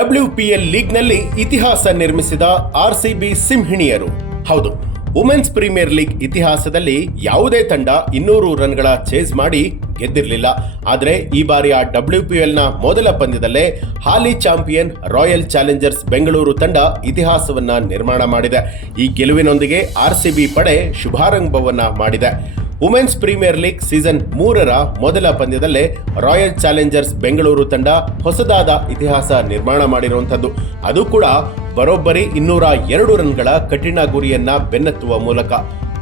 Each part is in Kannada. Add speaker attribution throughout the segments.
Speaker 1: ಡಬ್ಲ್ಯೂಪಿಎಲ್ ಲೀಗ್ನಲ್ಲಿ ಇತಿಹಾಸ ನಿರ್ಮಿಸಿದ ಆರ್ಸಿಬಿ ಸಿಂಹಿಣಿಯರು. ಹೌದು, ವುಮೆನ್ಸ್ ಪ್ರೀಮಿಯರ್ ಲೀಗ್ ಇತಿಹಾಸದಲ್ಲಿ ಯಾವುದೇ ತಂಡ ಇನ್ನೂರು ರನ್ಗಳ ಚೇಸ್ ಮಾಡಿ ಗೆದ್ದಿರಲಿಲ್ಲ. ಆದರೆ ಈ ಬಾರಿಯ ನ ಮೊದಲ ಪಂದ್ಯದಲ್ಲೇ ಹಾಲಿ ಚಾಂಪಿಯನ್ ರಾಯಲ್ ಚಾಲೆಂಜರ್ಸ್ ಬೆಂಗಳೂರು ತಂಡ ಇತಿಹಾಸವನ್ನ ನಿರ್ಮಾಣ ಮಾಡಿದೆ. ಈ ಗೆಲುವಿನೊಂದಿಗೆ ಆರ್ಸಿಬಿ ಪಡೆ ಶುಭಾರಂಭವನ್ನ ಮಾಡಿದೆ. ವುಮೆನ್ಸ್ ಪ್ರೀಮಿಯರ್ ಲೀಗ್ ಸೀಸನ್ ಮೂರರ ಮೊದಲ ಪಂದ್ಯದಲ್ಲೇ ರಾಯಲ್ ಚಾಲೆಂಜರ್ಸ್ ಬೆಂಗಳೂರು ತಂಡ ಹೊಸದಾದ ಇತಿಹಾಸ ನಿರ್ಮಾಣ ಮಾಡಿರುವಂಥದ್ದು. ಅದು ಕೂಡ ಬರೋಬ್ಬರಿ ಇನ್ನೂರ ಎರಡು ರನ್ಗಳ ಕಠಿಣ ಗುರಿಯನ್ನ ಬೆನ್ನತ್ತುವ ಮೂಲಕ.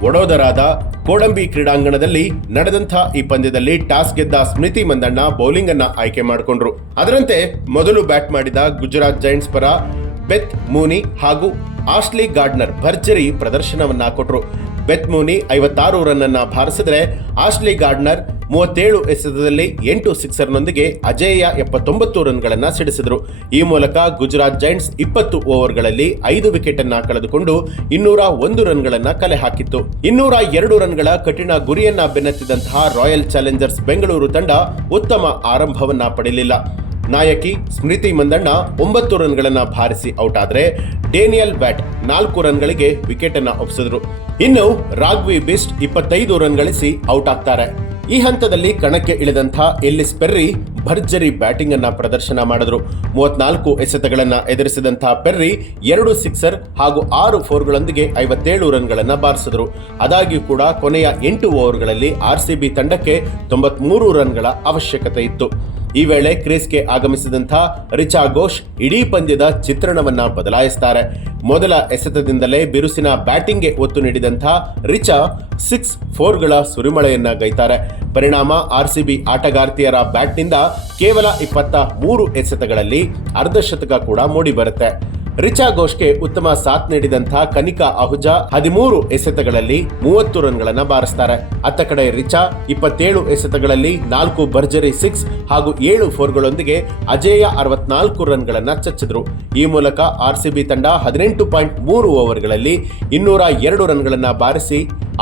Speaker 1: ವಡೋದರಾದ ಕೋಡಂಬಿ ಕ್ರೀಡಾಂಗಣದಲ್ಲಿ ನಡೆದಂಥ ಈ ಪಂದ್ಯದಲ್ಲಿ ಟಾಸ್ ಗೆದ್ದ ಸ್ಮೃತಿ ಮಂದಣ್ಣ ಬೌಲಿಂಗ್ ಅನ್ನ ಆಯ್ಕೆ ಮಾಡಿಕೊಂಡ್ರು. ಅದರಂತೆ ಮೊದಲು ಬ್ಯಾಟ್ ಮಾಡಿದ ಗುಜರಾತ್ ಜೈಂಟ್ಸ್ ಪರ ಬೆತ್ ಮೂನಿ ಹಾಗೂ ಆಶ್ಲಿ ಗಾರ್ಡ್ನರ್ ಭರ್ಜರಿ ಪ್ರದರ್ಶನವನ್ನ ಕೊಟ್ರು. ಬೆತ್ಮೋನಿ ಐವತ್ತಾರು ರನ್ ಅನ್ನ ಭಾರಿಸಿದ್ರೆ ಆಶ್ಲಿ ಗಾರ್ಡ್ನರ್ ಮೂವತ್ತೇಳು ಎಸೆತದಲ್ಲಿ ಎಂಟು ಸಿಕ್ಸರ್ನೊಂದಿಗೆ ಅಜೇಯ ಎಪ್ಪತ್ತೊಂಬತ್ತು ರನ್ಗಳನ್ನ ಸಿಡಿಸಿದರು. ಈ ಮೂಲಕ ಗುಜರಾತ್ ಜೈಂಟ್ಸ್ ಇಪ್ಪತ್ತು ಓವರ್ಗಳಲ್ಲಿ ಐದು ವಿಕೆಟ್ ಅನ್ನ ಕಳೆದುಕೊಂಡು ಇನ್ನೂರ ಒಂದು ರನ್ಗಳನ್ನ ಕಲೆ ಹಾಕಿತ್ತು. ಇನ್ನೂರ ಎರಡು ರನ್ಗಳ ಕಠಿಣ ಗುರಿಯನ್ನ ಬೆನ್ನತ್ತಿದಂತಹ ರಾಯಲ್ ಚಾಲೆಂಜರ್ಸ್ ಬೆಂಗಳೂರು ತಂಡ ಉತ್ತಮ ಆರಂಭವನ್ನ ಪಡೆಯಲಿಲ್ಲ. ನಾಯಕಿ ಸ್ಮೃತಿ ಮಂದಣ್ಣ ಒಂಬತ್ತು ರನ್ಗಳನ್ನು ಭಾರಿಸಿ ಔಟ್ ಆದ್ರೆ ಡೇನಿಯಲ್ ಬ್ಯಾಟ್ ನಾಲ್ಕು ರನ್ಗಳಿಗೆ ವಿಕೆಟ್ ಅನ್ನ ಒಪ್ಪಿಸಿದ್ರು ಇನ್ನು ರಾಗ್ವಿ ಬಿಸ್ಟ್ ಇಪ್ಪತ್ತೈದು ರನ್ ಗಳಿಸಿ ಔಟ್ ಆಗ್ತಾರೆ ಈ ಹಂತದಲ್ಲಿ ಕಣಕ್ಕೆ ಇಳಿದಂಥ ಎಲ್ಲಿಸ್ ಪೆರ್ರಿ ಭರ್ಜರಿ ಬ್ಯಾಟಿಂಗ್ ಅನ್ನ ಪ್ರದರ್ಶನ ಮಾಡಿದ್ರು. ಮೂವತ್ನಾಲ್ಕು ಎಸೆತಗಳನ್ನ ಎದುರಿಸಿದಂಥ ಪೆರ್ರಿ ಎರಡು ಸಿಕ್ಸರ್ ಹಾಗೂ ಆರು ಫೋರ್ಗಳೊಂದಿಗೆ ಐವತ್ತೇಳು ರನ್ಗಳನ್ನು ಬಾರಿಸಿದ್ರು. ಆದಾಗ್ಯೂ ಕೂಡ ಕೊನೆಯ ಎಂಟು ಓವರ್ಗಳಲ್ಲಿ ಆರ್ಸಿಬಿ ತಂಡಕ್ಕೆ ತೊಂಬತ್ಮೂರು ರನ್ಗಳ ಅವಶ್ಯಕತೆ ಇತ್ತು. ಈ ವೇಳೆ ಕ್ರೀಸ್ಗೆ ಆಗಮಿಸಿದಂಥ ರಿಚಾ ಘೋಷ್ ಇಡೀ ಪಂದ್ಯದ ಚಿತ್ರಣವನ್ನ ಬದಲಾಯಿಸ್ತಾರೆ. ಮೊದಲ ಎಸೆತದಿಂದಲೇ ಬಿರುಸಿನ ಬ್ಯಾಟಿಂಗ್ಗೆ ಒತ್ತು ನೀಡಿದಂಥ ರಿಚಾ ಸಿಕ್ಸ್ ಫೋರ್ಗಳ ಸುರಿಮಳೆಯನ್ನ ಗೈತಾರೆ. ಪರಿಣಾಮ ಆರ್ಸಿಬಿ ಆಟಗಾರ್ತಿಯರ ಬ್ಯಾಟ್ನಿಂದ ಕೇವಲ ಇಪ್ಪತ್ತ ಮೂರು ಎಸೆತಗಳಲ್ಲಿ ಅರ್ಧಶತಕ ಕೂಡ ಮೂಡಿಬರುತ್ತೆ. ರಿಚಾ ಘೋಷ್ಗೆ ಉತ್ತಮ ಸಾಥ್ ನೀಡಿದಂತಹ ಕನಿಕಾ ಅಹುಜಾ ಹದಿಮೂರು ಎಸೆತಗಳಲ್ಲಿ ಮೂವತ್ತು ರನ್ಗಳನ್ನು ಬಾರಿಸ್ತಾರೆ. ಅತ್ತ ಕಡೆ ರಿಚಾ ಇಪ್ಪತ್ತೇಳು ಎಸೆತಗಳಲ್ಲಿ ನಾಲ್ಕು ಭರ್ಜರಿ ಸಿಕ್ಸ್ ಹಾಗೂ ಏಳು ಫೋರ್ಗಳೊಂದಿಗೆ ಅಜೇಯ ಅರವತ್ನಾಲ್ಕು ರನ್ಗಳನ್ನು ಚಚ್ಚಿದ್ರು. ಈ ಮೂಲಕ ಆರ್ಸಿಬಿ ತಂಡ ಹದಿನೆಂಟು ಪಾಯಿಂಟ್ ಮೂರು ಓವರ್ಗಳಲ್ಲಿ ಇನ್ನೂರ ಎರಡು ರನ್ಗಳನ್ನ ಬಾರಿಸಿ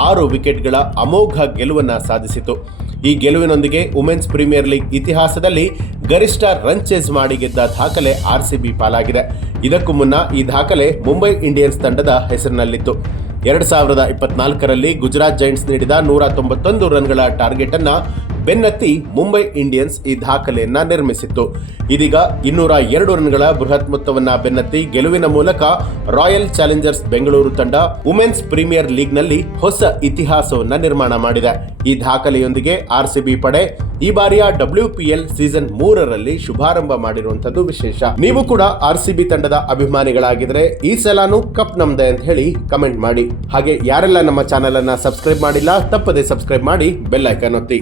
Speaker 1: ಆರು ವಿಕೆಟ್ಗಳ ಅಮೋಘ ಗೆಲುವನ್ನ ಸಾಧಿಸಿತು. ಈ ಗೆಲುವಿನೊಂದಿಗೆ ವುಮೆನ್ಸ್ ಪ್ರೀಮಿಯರ್ ಲೀಗ್ ಇತಿಹಾಸದಲ್ಲಿ ಗರಿಷ್ಠ ರನ್ ಚೇಸ್ ಮಾಡಿ ಗೆದ್ದ ದಾಖಲೆ ಆರ್ಸಿಬಿ ಪಾಲಾಗಿದೆ. ಇದಕ್ಕೂ ಮುನ್ನ ಈ ದಾಖಲೆ ಮುಂಬೈ ಇಂಡಿಯನ್ಸ್ ತಂಡದ ಹೆಸರಿನಲ್ಲಿತ್ತು. ಎರಡು ಸಾವಿರದ ಇಪ್ಪತ್ನಾಲ್ಕರಲ್ಲಿ ಗುಜರಾತ್ ಜೈಂಟ್ಸ್ ನೀಡಿದ ನೂರ ತೊಂಬತ್ತೊಂದು ರನ್ಗಳ ಟಾರ್ಗೆಟ್ ಅನ್ನ ಬೆನ್ನತ್ತಿ ಮುಂಬೈ ಇಂಡಿಯನ್ಸ್ ಈ ದಾಖಲೆಯನ್ನ ನಿರ್ಮಿಸಿತ್ತು. ಇದೀಗ ಇನ್ನೂರ ಎರಡು ರನ್ಗಳ ಬೃಹತ್ ಮೊತ್ತವನ್ನ ಬೆನ್ನತ್ತಿ ಗೆಲುವಿನ ಮೂಲಕ ರಾಯಲ್ ಚಾಲೆಂಜರ್ಸ್ ಬೆಂಗಳೂರು ತಂಡ ವುಮೆನ್ಸ್ ಪ್ರೀಮಿಯರ್ ಲೀಗ್ನಲ್ಲಿ ಹೊಸ ಇತಿಹಾಸವನ್ನ ನಿರ್ಮಾಣ ಮಾಡಿದೆ. ಈ ದಾಖಲೆಯೊಂದಿಗೆ ಆರ್ಸಿಬಿ ಪಡೆ ಈ ಬಾರಿಯ ಡಬ್ಲ್ಯೂ ಪಿ ಎಲ್ ಸೀಸನ್ ಮೂರರಲ್ಲಿ ಶುಭಾರಂಭ ಮಾಡಿರುವಂತದ್ದು ವಿಶೇಷ. ನೀವು ಕೂಡ ಆರ್ಸಿಬಿ ತಂಡದ ಅಭಿಮಾನಿಗಳಾಗಿದ್ರೆ ಈ ಸಲಾನು ಕಪ್ ನಮ್ದೆ ಅಂತ ಹೇಳಿ ಕಮೆಂಟ್ ಮಾಡಿ. ಹಾಗೆ ಯಾರೆಲ್ಲ ನಮ್ಮ ಚಾನೆಲ್ ಅನ್ನ ಸಬ್ಸ್ಕ್ರೈಬ್ ಮಾಡಿಲ್ಲ ತಪ್ಪದೆ ಸಬ್ಸ್ಕ್ರೈಬ್ ಮಾಡಿ ಬೆಲ್ ಐಕಾನ್ ಒತ್ತಿ.